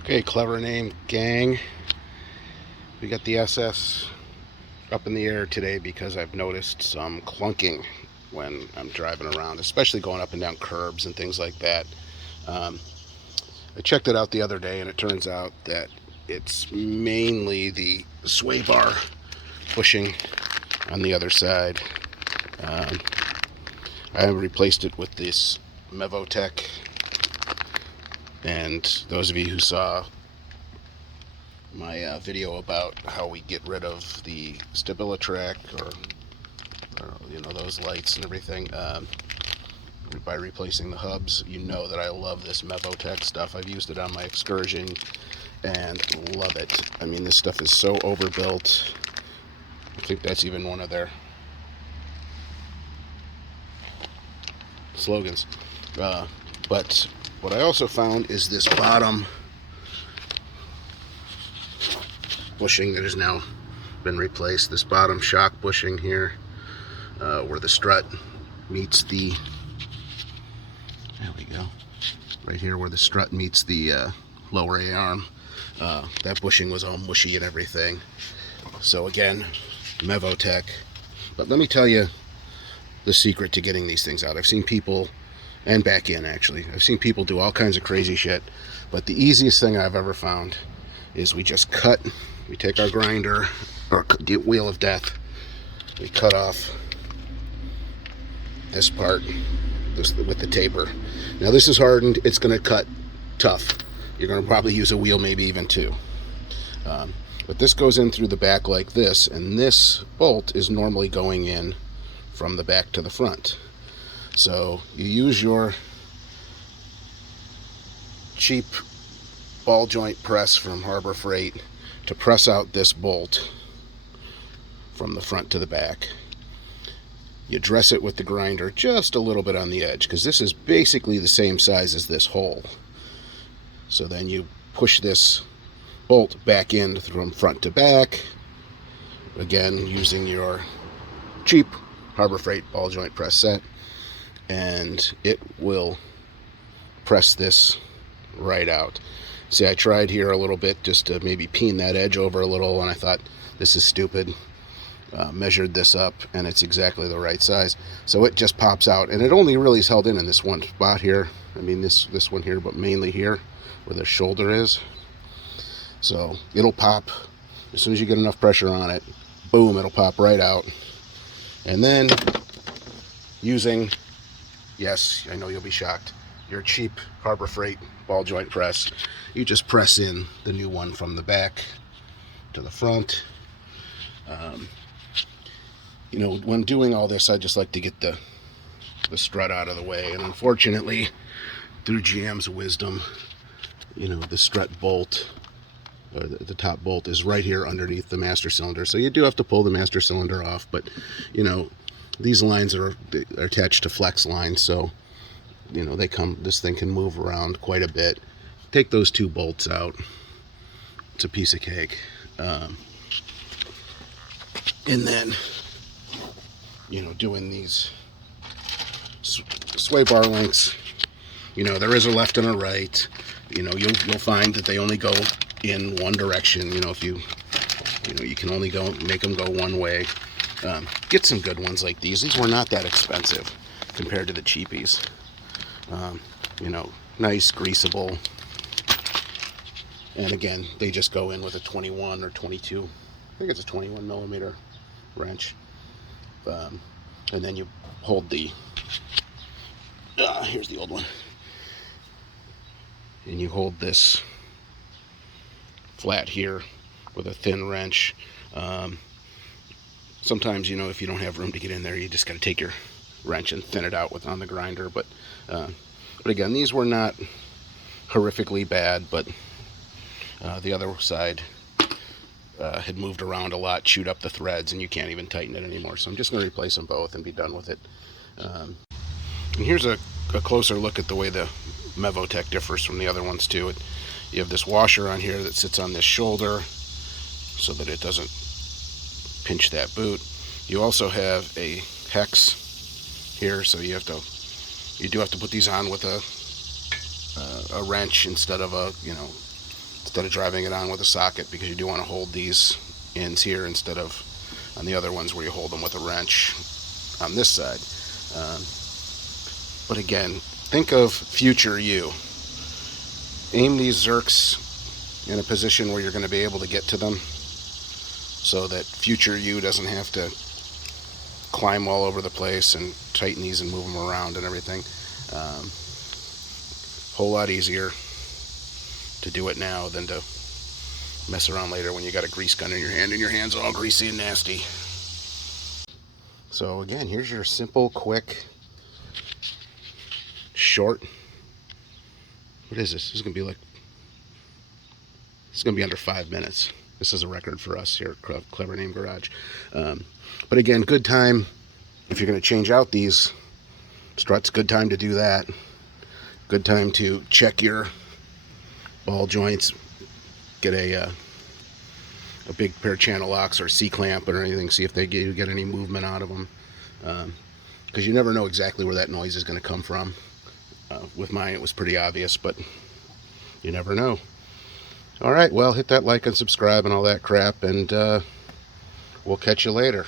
Okay, clever name, gang. We got the SS up in the air today because I've noticed some clunking when I'm driving around, especially going up and down curbs and things like that. Um, I checked it out the other day, and it turns out that it's mainly the sway bar bushing on the other side. Um, I replaced it with this Mevotech, and those of you who saw my video about how we get rid of the Stabilitrack or those lights and everything by replacing the hubs. You know that I love this Mevotech stuff. I've used it on my Excursion and love it. I mean, this stuff is so overbuilt. I think that's even one of their slogans. But what I also found is this bottom bushing that has now been replaced. This bottom shock bushing here, where the strut meets the, there we go, right here where the strut meets the lower A-arm. That bushing was all mushy and everything. So again, Mevotech. But let me tell you the secret to getting these things out. I've seen people, and back in actually, I've seen people do all kinds of crazy shit, but the easiest thing I've ever found is we just cut, we take our grinder, or wheel of death, we cut off this part with the taper. Now this is hardened, it's going to cut tough. You're going to probably use a wheel, maybe even two. But this goes in through the back like this, and this bolt is normally going in from the back to the front. So you use your cheap ball joint press from Harbor Freight to press out this bolt from the front to the back. You dress it with the grinder just a little bit on the edge, because this is basically the same size as this hole. So then you push this bolt back in from front to back, again using your cheap Harbor Freight ball joint press set, and it will press this right out. See, I tried here a little bit just to maybe peen that edge over a little, and I thought, this is stupid. Measured this up, and it's exactly the right size. So it just pops out, and it only really is held in this one spot here. I mean, this one here, but mainly here where the shoulder is. So it'll pop as soon as you get enough pressure on it. Boom, it'll pop right out. And then using, yes, I know you'll be shocked, your cheap Harbor Freight ball joint press, you just press in the new one from the back to the front. When doing all this, I just like to get the strut out of the way, and unfortunately, through GM's wisdom, the strut bolt, or the top bolt, is right here underneath the master cylinder. So you do have to pull the master cylinder off, but these lines are attached to flex lines, so this thing can move around quite a bit. Take those two bolts out, it's a piece of cake. And then doing these sway bar lengths, there is a left and a right. You'll find that they only go in one direction. If you can only make them go one way. Get some good ones like these. These were not that expensive compared to the cheapies. Nice, greasable. And again, they just go in with a 21 or 22. I think it's a 21 millimeter wrench. And then you hold the, here's the old one. And you hold this flat here with a thin wrench. Sometimes, if you don't have room to get in there, you just got to take your wrench and thin it out on the grinder. But again, these were not horrifically bad, but the other side had moved around a lot, chewed up the threads, and you can't even tighten it anymore. So I'm just going to replace them both and be done with it. And here's a closer look at the way the Mevotech differs from the other ones too. You have this washer on here that sits on this shoulder so that it doesn't pinch that boot. You also have a hex here, so you do have to put these on with a wrench instead of a instead of driving it on with a socket, because you do want to hold these ends here instead of on the other ones where you hold them with a wrench on this side. But again, think of future you. Aim these Zerks in a position where you're going to be able to get to them, so that future you doesn't have to climb all over the place and tighten these and move them around and everything. Whole lot easier to do it now than to mess around later when you got a grease gun in your hand and your hand's all greasy and nasty. So again, here's your simple, quick, short. What is this? This is gonna be under 5 minutes. This is a record for us here at Clever Name Garage. But again, good time if you're going to change out these struts. Good time to do that. Good time to check your ball joints. Get a big pair of channel locks or C-clamp or anything. See if they get any movement out of them. Because you never know exactly where that noise is going to come from. With mine, it was pretty obvious, but you never know. All right, well, hit that like and subscribe and all that crap, and we'll catch you later.